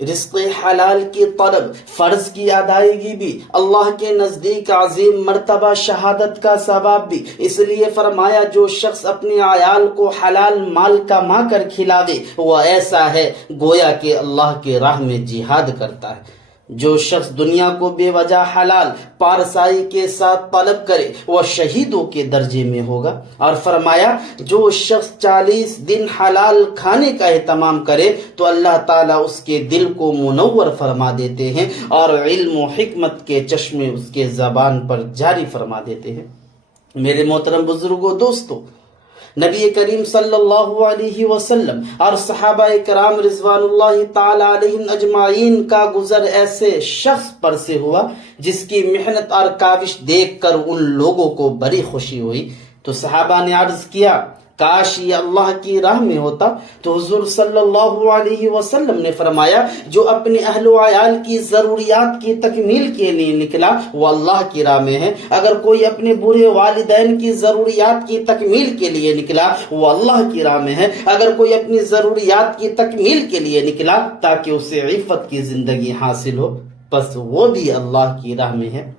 رزق حلال کی طلب، فرض کی ادائیگی بھی اللہ کے نزدیک عظیم مرتبہ شہادت کا ثواب بھی، اس لیے فرمایا جو شخص اپنے عیال کو حلال مال کما کر کھلاوے وہ ایسا ہے گویا کہ اللہ کے راہ میں جہاد کرتا ہے۔ جو شخص دنیا کو بے وجہ حلال پارسائی کے ساتھ طلب کرے وہ شہیدوں کے درجے میں ہوگا۔ اور فرمایا جو شخص 40 دن حلال کھانے کا اہتمام کرے تو اللہ تعالیٰ اس کے دل کو منور فرما دیتے ہیں اور علم و حکمت کے چشمے اس کے زبان پر جاری فرما دیتے ہیں۔ میرے محترم بزرگوں، دوستو، نبی کریم صلی اللہ علیہ وسلم اور صحابہ کرام رضوان اللہ تعالی علیہم اجمعین کا گزر ایسے شخص پر سے ہوا جس کی محنت اور کاوش دیکھ کر ان لوگوں کو بڑی خوشی ہوئی۔ تو صحابہ نے عرض کیا کاش یہ اللہ کی راہ میں ہوتا۔ تو حضور صلی اللہ علیہ وسلم نے فرمایا جو اپنے اہل و عیال کی ضروریات کی تکمیل کے لیے نکلا وہ اللہ کی راہ میں ہے، اگر کوئی اپنے برے والدین کی ضروریات کی تکمیل کے لیے نکلا وہ اللہ کی راہ میں ہے، اگر کوئی اپنی ضروریات کی تکمیل کے لیے نکلا تاکہ اسے عفت کی زندگی حاصل ہو بس وہ بھی اللہ کی راہ میں ہے۔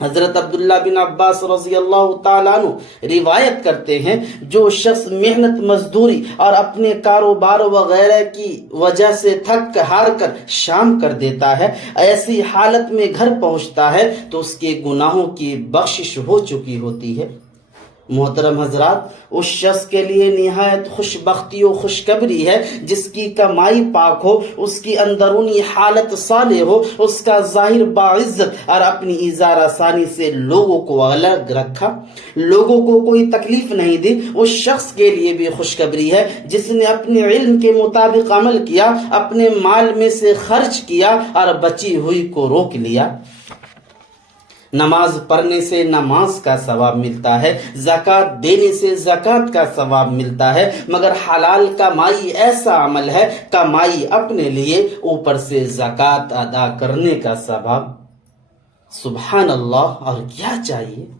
حضرت عبداللہ بن عباس رضی اللہ تعالیٰ عنہ روایت کرتے ہیں جو شخص محنت مزدوری اور اپنے کاروبار وغیرہ کی وجہ سے تھک ہار کر شام کر دیتا ہے، ایسی حالت میں گھر پہنچتا ہے تو اس کے گناہوں کی بخشش ہو چکی ہوتی ہے۔ محترم حضرات، اس شخص کے لیے نہایت خوش بختی و خوشخبری ہے جس کی کمائی پاک ہو، اس کی اندرونی حالت صالح ہو، اس کا ظاہر باعزت اور اپنی اظہار آسانی سے لوگوں کو الگ رکھا، لوگوں کو کوئی تکلیف نہیں دی۔ اس شخص کے لیے بھی خوشخبری ہے جس نے اپنے علم کے مطابق عمل کیا، اپنے مال میں سے خرچ کیا اور بچی ہوئی کو روک لیا۔ نماز پڑھنے سے نماز کا ثواب ملتا ہے، زکوٰۃ دینے سے زکوٰۃ کا ثواب ملتا ہے، مگر حلال کمائی ایسا عمل ہے کمائی اپنے لیے اوپر سے زکوٰۃ ادا کرنے کا ثواب۔ سبحان اللہ، اور کیا چاہیے۔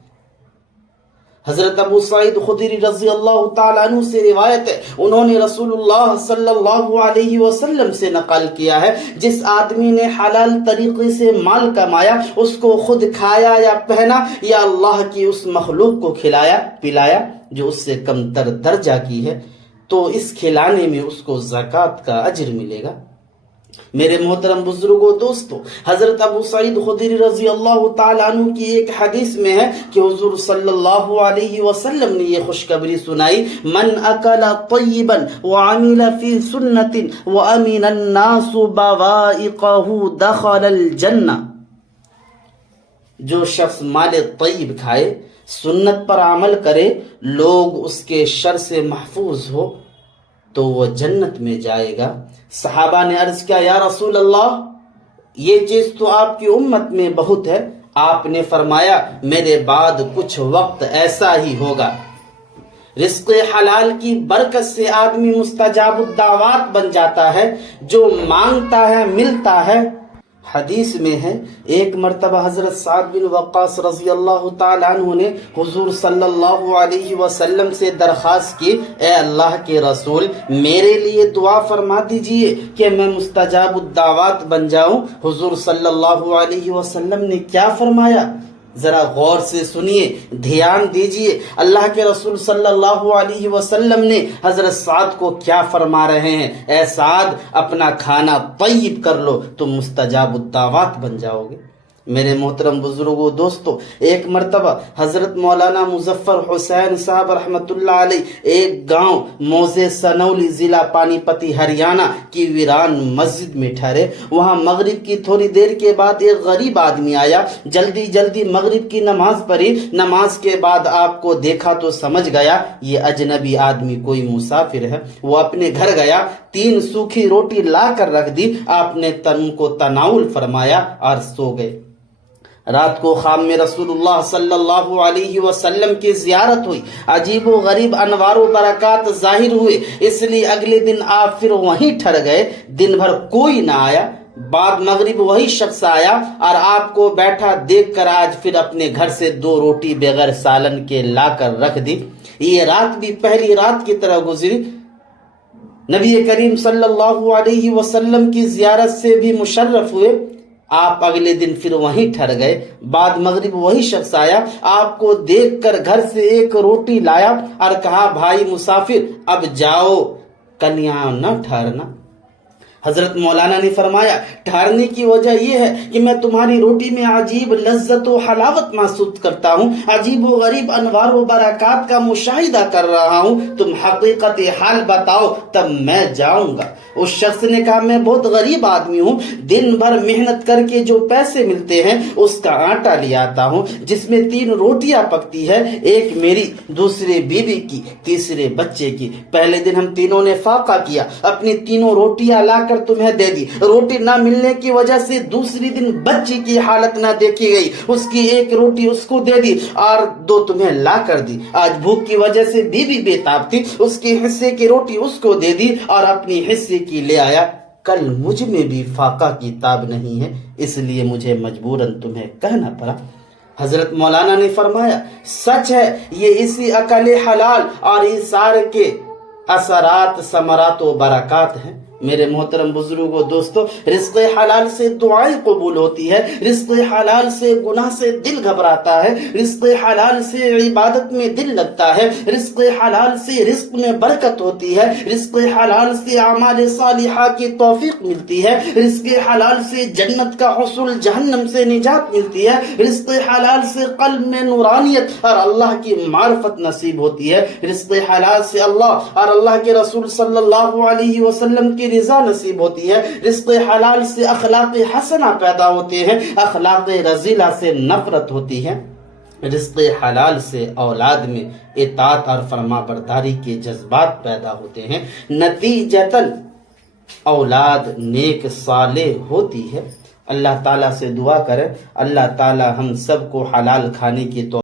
حضرت ابو سعید خدری رضی اللہ تعالیٰ عنہ سے روایت ہے، انہوں نے رسول اللہ صلی اللہ علیہ وسلم سے نقل کیا ہے جس آدمی نے حلال طریقے سے مال کمایا اس کو خود کھایا یا پہنا یا اللہ کی اس مخلوق کو کھلایا پلایا جو اس سے کم تر درجہ کی ہے تو اس کھلانے میں اس کو زکوٰۃ کا اجر ملے گا۔ میرے محترم بزرگوں، دوستو، حضرت ابو سعید خدری رضی اللہ تعالیٰ عنہ کی ایک حدیث میں ہے کہ حضور صلی اللہ علیہ وسلم نے یہ خوشخبری سنائی، من اکل طیبا وعمل فی سنت وامن الناس بوائقہ دخل الجنہ۔ جو شخص مال طیب کھائے، سنت پر عمل کرے، لوگ اس کے شر سے محفوظ ہو تو وہ جنت میں جائے گا۔ صحابہ نے عرض کیا یا رسول اللہ یہ چیز تو آپ کی امت میں بہت ہے۔ آپ نے فرمایا میرے بعد کچھ وقت ایسا ہی ہوگا، رزق حلال کی برکت سے آدمی مستجاب الدعوات بن جاتا ہے، جو مانگتا ہے ملتا ہے۔ حدیث میں ہے ایک مرتبہ حضرت سعد بن وقاص رضی اللہ تعالیٰ عنہ نے حضور صلی اللہ علیہ وسلم سے درخواست کی، اے اللہ کے رسول میرے لیے دعا فرما دیجئے کہ میں مستجاب الدعوات بن جاؤں۔ حضور صلی اللہ علیہ وسلم نے کیا فرمایا؟ ذرا غور سے سنیے، دھیان دیجئے، اللہ کے رسول صلی اللہ علیہ وسلم نے حضرت سعد کو کیا فرما رہے ہیں؟ اے سعد اپنا کھانا طیب کر لو تو مستجاب الدعوات بن جاؤ گے۔ میرے محترم بزرگوں، دوستو، ایک مرتبہ حضرت مولانا مظفر حسین صاحب رحمۃ اللہ علیہ ایک گاؤں موزے سنولی ضلع پانی پتی ہریانہ کی ویران مسجد میں ٹھہرے۔ وہاں مغرب کی تھوڑی دیر کے بعد ایک غریب آدمی آیا، جلدی مغرب کی نماز پڑھی، نماز کے بعد آپ کو دیکھا تو سمجھ گیا یہ اجنبی آدمی کوئی مسافر ہے۔ وہ اپنے گھر گیا، 3 سوکھی روٹی لا کر رکھ دی، آپ نے ان کو تناول فرمایا اور سو گئے۔ رات کو خواب میں رسول اللہ صلی اللہ علیہ وسلم کی زیارت ہوئی، عجیب و غریب انوار و برکات ظاہر ہوئے، اس لیے اگلے دن آپ پھر وہیں ٹھہر گئے۔ دن بھر کوئی نہ آیا، بعد مغرب وہی شخص آیا اور آپ کو بیٹھا دیکھ کر آج پھر اپنے گھر سے 2 روٹی بغیر سالن کے لا کر رکھ دی۔ یہ رات بھی پہلی رات کی طرح گزری۔ نبی کریم صلی اللہ علیہ وسلم کی زیارت سے بھی مشرف ہوئے. آپ اگلے دن پھر وہیں ٹھہر گئے. بعد مغرب وہی شخص آیا, آپ کو دیکھ کر گھر سے ایک روٹی لایا اور کہا, بھائی مسافر اب جاؤ, کل یہاں نہ ٹھہرنا. حضرت مولانا نے فرمایا, ٹھہرنے کی وجہ یہ ہے کہ میں تمہاری روٹی میں عجیب لذت و حلاوت محسوس کرتا ہوں, عجیب و غریب انوار و برکات کا مشاہدہ کر رہا ہوں. تم حقیقت حال بتاؤ تب میں جاؤں گا. اس شخص نے کہا, میں بہت غریب آدمی ہوں, دن بھر محنت کر کے جو پیسے ملتے ہیں اس کا آٹا لے آتا ہوں, جس میں 3 روٹیاں پکتی ہے, ایک میری, دوسرے بیوی کی, تیسرے بچے کی. پہلے دن ہم تینوں نے فاقہ کیا, اپنی تینوں روٹیاں لا کر تمہیں دے دی. روٹی نہ ملنے کی وجہ سے دوسری دن بچی کی حالت نہ دیکھی گئی, اس کی ایک روٹی اس کو دے دی اور 2 تمہیں لا کر دی. آج بھوک کی وجہ سے بیوی بے تاب تھی, اس کے حصے کی روٹی اس کو دے دی اور اپنی حصے کی لے آیا. کل مجھ میں بھی فاقہ کی تاب نہیں ہے, اس لیے مجھے مجبوراً تمہیں کہنا پڑا. حضرت مولانا نے فرمایا, سچ ہے, یہ اسی عقل حلال اور ایثار کے اثرات ثمرات و برکات ہیں. میرے محترم بزرگوں دوستو, رزق حلال سے دعائیں قبول ہوتی ہے, رزق حلال سے گناہ سے دل گھبراتا ہے, رزق حلال سے عبادت میں دل لگتا ہے, رزق حلال سے رزق میں برکت ہوتی ہے, رزق حلال سے اعمال صالحہ کی توفیق ملتی ہے, رزق حلال سے جنت کا حصول, جہنم سے نجات ملتی ہے, رزق حلال سے قلب میں نورانیت اور اللہ کی معرفت نصیب ہوتی ہے, رزق حلال سے اللہ اور اللہ کے رسول صلی اللہ علیہ وسلم کی رضا نصیب ہوتی ہے, رزق حلال سے اخلاق حسنہ پیدا ہوتے ہیں, اخلاق رذیلہ سے نفرت ہوتی ہے, رزق حلال سے اولاد میں اطاعت اور فرما برداری کے جذبات پیدا ہوتے ہیں, نتیجتاً اولاد نیک صالح ہوتی ہے. اللہ تعالیٰ سے دعا کریں, اللہ تعالیٰ ہم سب کو حلال کھانے کی